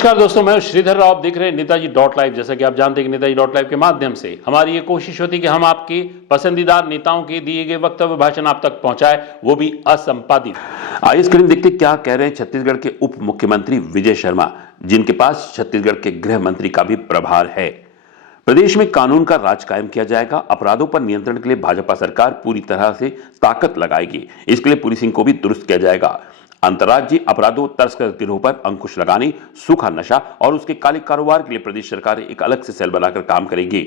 नमस्कार दोस्तों, मैं श्रीधर राव। आप देख रहे हैं नेताजी डॉट लाइव। जैसा कि आप जानते हैं कि नेताजी डॉट लाइव के माध्यम से हमारी ये कोशिश होती है कि हम आपके पसंदीदा नेताओं के दिए गए वक्तव्य भाषण आप तक पहुंचाए, वो भी असंपादित। आइए स्क्रीन देखते क्या कह रहे हैं छत्तीसगढ़ के उप मुख्यमंत्री विजय शर्मा, जिनके पास छत्तीसगढ़ के गृह मंत्री का भी प्रभार है। प्रदेश में कानून का राज कायम किया जाएगा। अपराधों पर नियंत्रण के लिए भाजपा सरकार पूरी तरह से ताकत लगाएगी। इसके लिए पुलिसिंग को भी दुरुस्त किया जाएगा। अंतर्राज्यीय अपराधों, तस्कर गिरोह पर अंकुश लगाने, सूखा नशा और उसके काले कारोबार के लिए प्रदेश सरकार एक अलग से सेल बनाकर काम करेगी।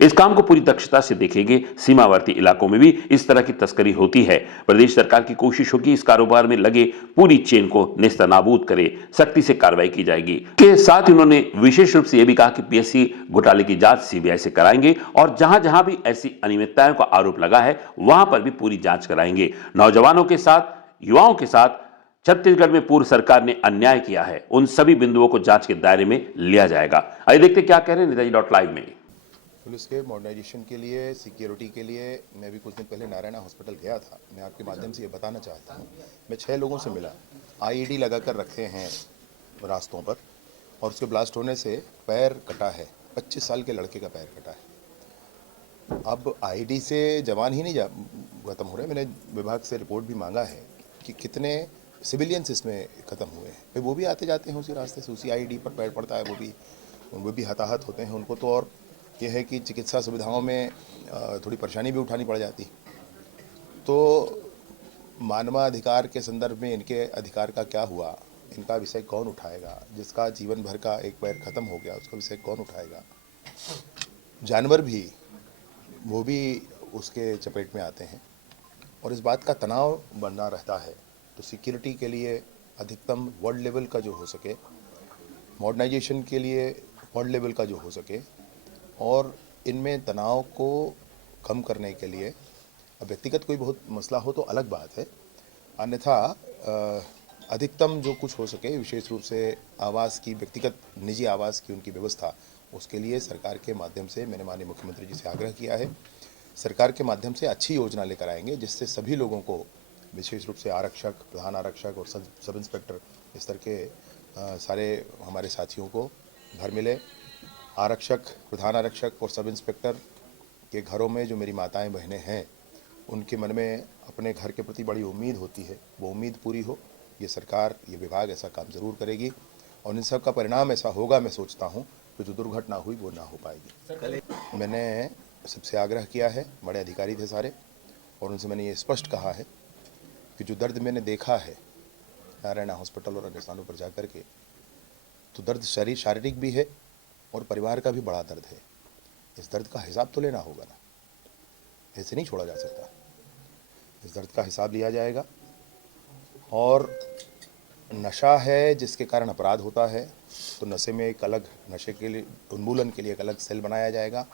इस काम को पूरी दक्षता से देखेंगे। सीमावर्ती इलाकों में भी इस तरह की तस्करी होती है। प्रदेश सरकार की कोशिश होगी इस कारोबार में लगे पूरी चेन को नेस्तनाबूद करे, सख्ती से कार्रवाई की जाएगी। के साथ ही उन्होंने विशेष रूप से यह भी कहा कि पीएससी घोटाले की जांच सीबीआई से कराएंगे और जहां जहां भी ऐसी अनियमितताओं का आरोप लगा है वहां पर भी पूरी जांच कराएंगे। नौजवानों के साथ, युवाओं के साथ छत्तीसगढ़ में पूर्व सरकार ने अन्याय किया है, उन सभी बिंदुओं को जांच के दायरे में लिया जाएगा। आइए देखते क्या कह रहे हैं नेताजी डॉट लाइव में। पुलिस के मॉडर्नाइजेशन के लिए, सिक्योरिटी के लिए मैं भी कुछ दिन पहले नारायणा हॉस्पिटल गया था। मैं आपके माध्यम से ये बताना चाहता हूँ, मैं 6 लोगों से मिला, आईईडी लगाकर रखे हैं रास्तों पर और उसके ब्लास्ट होने से पैर कटा है। 25 साल के लड़के का पैर कटा है। अब आईईडी से जवान ही नहीं खत्म हो रहे। मैंने विभाग से रिपोर्ट भी मांगा है कि कितने सिविलियंस इसमें ख़त्म हुए हैं। फिर वो भी आते जाते हैं उसी रास्ते से, उसी आईईडी पर पैर पड़ता है, वो भी हताहत होते हैं। उनको तो और यह है कि चिकित्सा सुविधाओं में थोड़ी परेशानी भी उठानी पड़ जाती। तो मानवाधिकार के संदर्भ में इनके अधिकार का क्या हुआ, इनका विषय कौन उठाएगा? जिसका जीवन भर का एक पैर खत्म हो गया उसका विषय कौन उठाएगा? जानवर भी, वो भी उसके चपेट में आते हैं और इस बात का तनाव बना रहता है। तो सिक्योरिटी के लिए अधिकतम वर्ल्ड लेवल का जो हो सके, मॉडर्नाइजेशन के लिए वर्ल्ड लेवल का जो हो सके, और इनमें तनाव को कम करने के लिए अब व्यक्तिगत कोई बहुत मसला हो तो अलग बात है, अन्यथा अधिकतम जो कुछ हो सके, विशेष रूप से आवास की, व्यक्तिगत निजी आवास की उनकी व्यवस्था, उसके लिए सरकार के माध्यम से मैंने माननीय मुख्यमंत्री जी से आग्रह किया है। सरकार के माध्यम से अच्छी योजना लेकर आएंगे जिससे सभी लोगों को, विशेष रूप से आरक्षक, प्रधान आरक्षक और सब इंस्पेक्टर, इस तरह के सारे हमारे साथियों को घर मिले। आरक्षक, प्रधान आरक्षक और सब इंस्पेक्टर के घरों में जो मेरी माताएं बहनें हैं, उनके मन में अपने घर के प्रति बड़ी उम्मीद होती है, वो उम्मीद पूरी हो। ये सरकार, ये विभाग ऐसा काम ज़रूर करेगी और इन सब का परिणाम ऐसा होगा, मैं सोचता हूँ कि जो दुर्घटना हुई वो ना हो पाएगी। मैंने सबसे आग्रह किया है, बड़े अधिकारी थे सारे, और उनसे मैंने ये स्पष्ट कहा है कि जो दर्द मैंने देखा है नारायणा हॉस्पिटल और अन्य स्थानों पर जाकर के, तो दर्द शारीरिक भी है और परिवार का भी बड़ा दर्द है। इस दर्द का हिसाब तो लेना होगा ना, ऐसे नहीं छोड़ा जा सकता। इस दर्द का हिसाब लिया जाएगा। और नशा है जिसके कारण अपराध होता है, तो नशे में एक अलग, नशे के लिए उन्मूलन के लिए एक अलग सेल बनाया जाएगा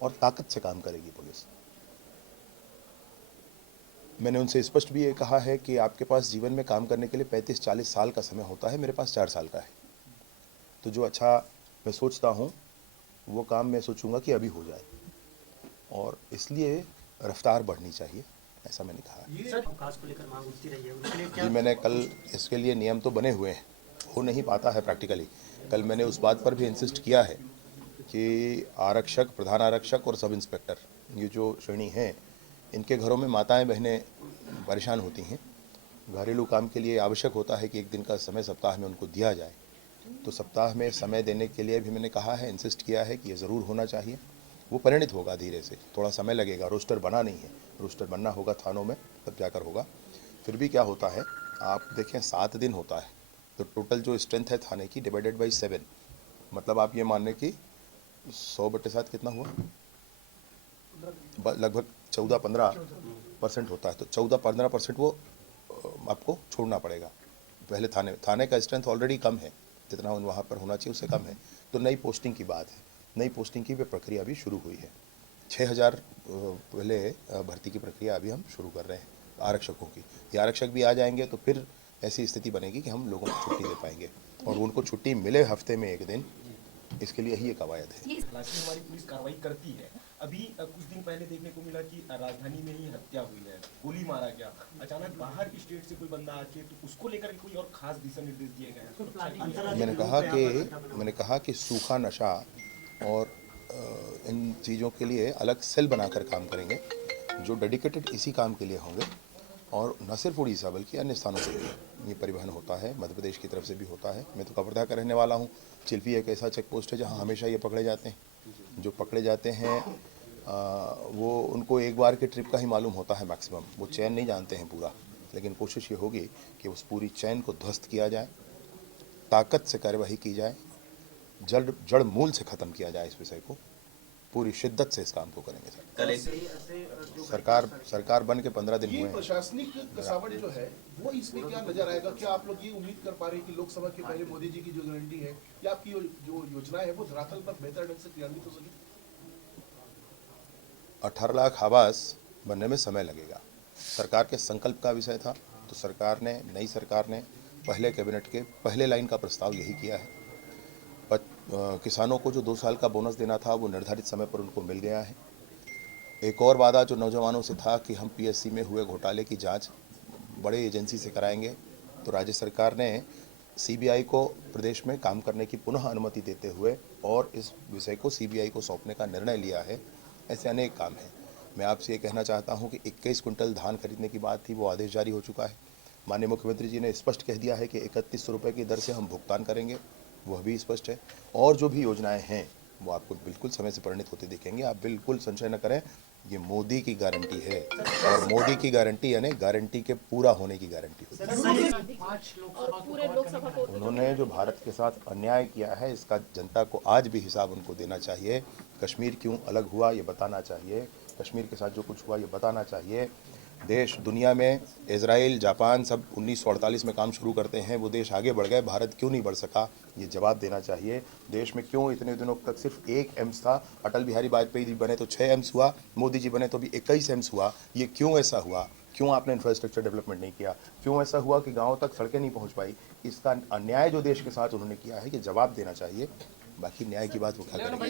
और ताकत से काम करेगी पुलिस। मैंने उनसे स्पष्ट भी ये कहा है कि आपके पास जीवन में काम करने के लिए 35-40 साल का समय होता है, मेरे पास 4 साल का है। तो जो अच्छा मैं सोचता हूँ वो काम मैं सोचूंगा कि अभी हो जाए, और इसलिए रफ्तार बढ़नी चाहिए, ऐसा मैंने कहा। अवकाश को लेकर मांग उठती रही है, उसके लिए क्या? जी, मैंने कल, इसके लिए नियम तो बने हुए हैं, हो नहीं पाता है प्रैक्टिकली। कल मैंने उस बात पर भी इंसिस्ट किया है कि आरक्षक, प्रधान आरक्षक और सब इंस्पेक्टर, ये जो श्रेणी हैं, इनके घरों में माताएं बहनें परेशान होती हैं। घरेलू काम के लिए आवश्यक होता है कि एक दिन का समय सप्ताह में उनको दिया जाए। तो सप्ताह में समय देने के लिए भी मैंने कहा है, इंसिस्ट किया है कि ये ज़रूर होना चाहिए। वो परिणित होगा धीरे से, थोड़ा समय लगेगा, रोस्टर बना नहीं है, रोस्टर बनना होगा थानों में, तब जाकर होगा। फिर भी क्या होता है, आप देखें 7 दिन होता है, तो टोटल जो स्ट्रेंथ है थाने की डिवाइडेड बाई 7, मतलब आप ये मान लें कि 100/7 कितना हुआ, लगभग 14-15% होता है। तो 14-15% वो आपको छोड़ना पड़ेगा। पहले थाने का स्ट्रेंथ ऑलरेडी कम है, जितना वहाँ पर होना चाहिए उससे कम है। तो नई पोस्टिंग की बात है, नई पोस्टिंग की भी प्रक्रिया भी शुरू हुई है। 6000 पहले भर्ती की प्रक्रिया अभी हम शुरू कर रहे हैं आरक्षकों की। ये आरक्षक भी आ जाएंगे तो फिर ऐसी स्थिति बनेगी कि हम लोगों को छुट्टी दे पाएंगे, और उनको छुट्टी मिले हफ्ते में एक दिन, इसके लिए यही एक कवायद है। हालांकि हमारी पुलिस कार्रवाई करती है। अभी कुछ दिन पहले देखने को मिला कि राजधानी में ही हत्या हुई है, गोली मारा गया। अचानक बाहर की स्टेट से कोई बंदा आके, तो उसको लेकर कोई और खास दिशा निर्देश दिए गए हैं? मैंने कहा कि सूखा नशा और इन चीज़ों के लिए अलग सेल बनाकर काम करेंगे जो डेडिकेटेड इसी काम के लिए होंगे, और न सिर्फ उड़ीसा बल्कि अन्य स्थानों से भी ये परिवहन होता है, मध्य प्रदेश की तरफ से भी होता है। मैं तो कवर्धा का रहने वाला हूँ। चिल्फी एक ऐसा चेक पोस्ट है जहाँ हमेशा ये पकड़े जाते हैं। जो पकड़े जाते हैं वो उनको एक बार के ट्रिप का ही मालूम होता है मैक्सिमम, वो चैन नहीं जानते हैं पूरा। लेकिन कोशिश ये होगी कि उस पूरी चैन को ध्वस्त किया जाए, ताकत से कार्यवाही की जाए, जड़ मूल से ख़त्म किया जाए इस विषय को। पूरी शिद्दत से इस काम को करेंगे सर। सरकार बन के 15 दिन हुए हैं। प्रशासनिक कसावट जो है वो इसमें क्या नजर आएगा? क्या आप लोग ये उम्मीद कर पा रहे हैं कि लोकसभा के पहले मोदी जी की जो गारंटी है या आपकी जो योजना है वो धरातल पर बेहतर ढंग से क्रियान्वित हो सके? 18 लाख आवास बनने में समय लगेगा। सरकार के संकल्प का विषय था, तो सरकार ने, नई सरकार ने पहले कैबिनेट के पहले लाइन का प्रस्ताव यही किया है। किसानों को जो 2 साल का बोनस देना था वो निर्धारित समय पर उनको मिल गया है। एक और वादा जो नौजवानों से था कि हम पीएससी में हुए घोटाले की जांच बड़े एजेंसी से कराएंगे, तो राज्य सरकार ने सीबीआई को प्रदेश में काम करने की पुनः अनुमति देते हुए और इस विषय को सीबीआई को सौंपने का निर्णय लिया है। ऐसे अनेक काम हैं। मैं आपसे ये कहना चाहता हूँ कि 21 कुंटल धान खरीदने की बात थी, वो आदेश जारी हो चुका है। माननीय मुख्यमंत्री जी ने स्पष्ट कह दिया है कि 3100 रुपये की दर से हम भुगतान करेंगे, वह भी स्पष्ट है। और जो भी योजनाएं हैं वो आपको बिल्कुल समय से परिणित होते दिखेंगे। आप बिल्कुल संशय न करें, ये मोदी की गारंटी है, और मोदी की गारंटी यानी गारंटी के पूरा होने की गारंटी होती है। उन्होंने जो भारत के साथ अन्याय किया है, इसका जनता को आज भी हिसाब उनको देना चाहिए। कश्मीर क्यों अलग हुआ ये बताना चाहिए, कश्मीर के साथ जो कुछ हुआ ये बताना चाहिए। देश दुनिया में इजराइल, जापान सब 1948 में काम शुरू करते हैं, वो देश आगे बढ़ गए, भारत क्यों नहीं बढ़ सका, ये जवाब देना चाहिए। देश में क्यों इतने दिनों तक सिर्फ 1 एम्स था, अटल बिहारी वाजपेयी जी बने तो 6 एम्स हुआ, मोदी जी बने तो भी 21 एम्स हुआ। ये क्यों ऐसा हुआ? क्यों आपने इंफ्रास्ट्रक्चर डेवलपमेंट नहीं किया? क्यों ऐसा हुआ कि गाँव तक सड़कें नहीं पहुँच पाई? इसका अन्याय जो देश के साथ उन्होंने किया है, ये जवाब देना चाहिए। बाकी न्याय की बात वो क्या करेंगे।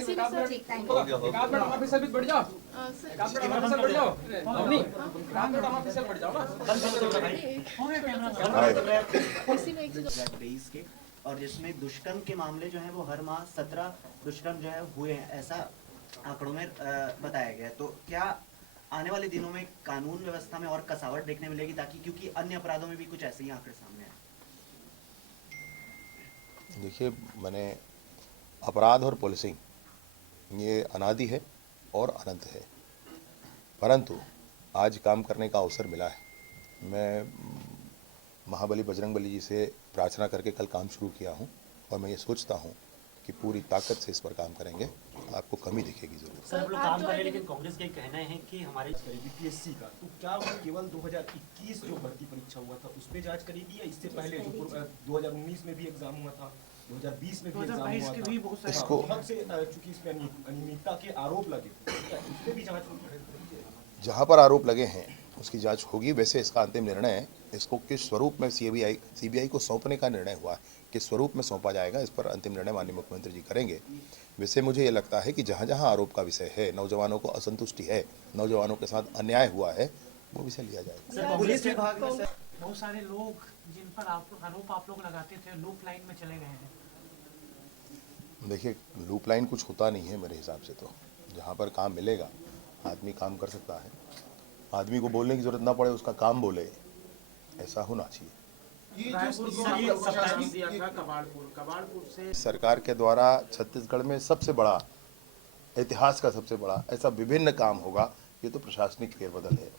और जिसमें दुष्कर्म के मामले जो है वो हर माह 17 दुष्कर्म जो है हुए हैं, ऐसा आंकड़ों में बताया गया है। तो क्या आने वाले दिनों में कानून व्यवस्था में और कसावट देखने मिलेगी, ताकि क्योंकि अन्य अपराधों में भी कुछ ऐसे ही आंकड़े सामने आए? देखिए, मैंने अपराध और पुलिसिंग ये अनादि है और अनंत है, परंतु आज काम करने का अवसर मिला है। मैं महाबली बजरंगबली जी से प्रार्थना करके कल काम शुरू किया हूँ, और मैं ये सोचता हूँ कि पूरी ताकत से इस पर काम करेंगे। आपको कमी दिखेगी जरूर। सर, हम लोग काम कर रहे हैं, लेकिन कांग्रेस का कहना है कि हमारे करेगी पीएससी का, तो क्या वो केवल 2021 जो भर्ती परीक्षा हुआ था उस पे जांच करेगी, या इससे पहले जो 2019 में भी एग्जाम हुआ था, 2020 में भी एग्जाम हुआ था, इसको से चूंकि इसमें अनियमितता के आरोप लगे, उस पे भी जांच होगी? जहाँ पर आरोप लगे हैं उसकी जांच होगी। वैसे इसका अंतिम निर्णय इसको किस स्वरूप में सीबीआई को सौंपने का निर्णय हुआ है, किस स्वरूप में सौंपा जाएगा, इस पर अंतिम निर्णय माननीय मुख्यमंत्री जी करेंगे। वैसे मुझे ये लगता है कि जहाँ जहाँ आरोप का विषय है, नौजवानों को असंतुष्टि है, नौजवानों के साथ अन्याय हुआ है, वो विषय लिया जाएगा। पुलिस विभाग में बहुत सारे लोग जिन पर आरोप आप लोग लगाते थे लूप लाइन में चले गए हैं। देखिए, लूप लाइन कुछ होता नहीं है मेरे हिसाब से। तो जहाँ पर काम मिलेगा आदमी काम कर सकता है, आदमी को बोलने की जरूरत ना पड़े, उसका काम बोले, ऐसा होना चाहिए। कबाड़पुर से सरकार के द्वारा छत्तीसगढ़ में सबसे बड़ा, इतिहास का सबसे बड़ा ऐसा विभिन्न काम होगा, ये तो प्रशासनिक फेरबदल है।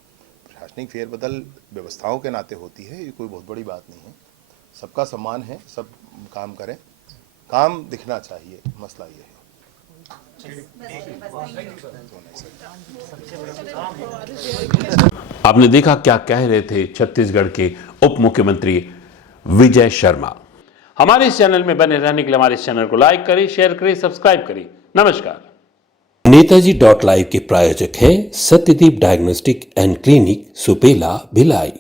प्रशासनिक फेरबदल व्यवस्थाओं के नाते होती है, ये कोई बहुत बड़ी बात नहीं है। सबका सम्मान है, सब काम करें, काम दिखना चाहिए, मसला ये है। आपने देखा क्या कह रहे थे छत्तीसगढ़ के उप मुख्यमंत्री विजय शर्मा। हमारे इस चैनल में बने रहने के लिए हमारे इस चैनल को लाइक करें, शेयर करें, सब्सक्राइब करें। नमस्कार। नेताजी.लाइव के प्रायोजक है Satyadeep diagnostic and clinic, Supela, Bhilai.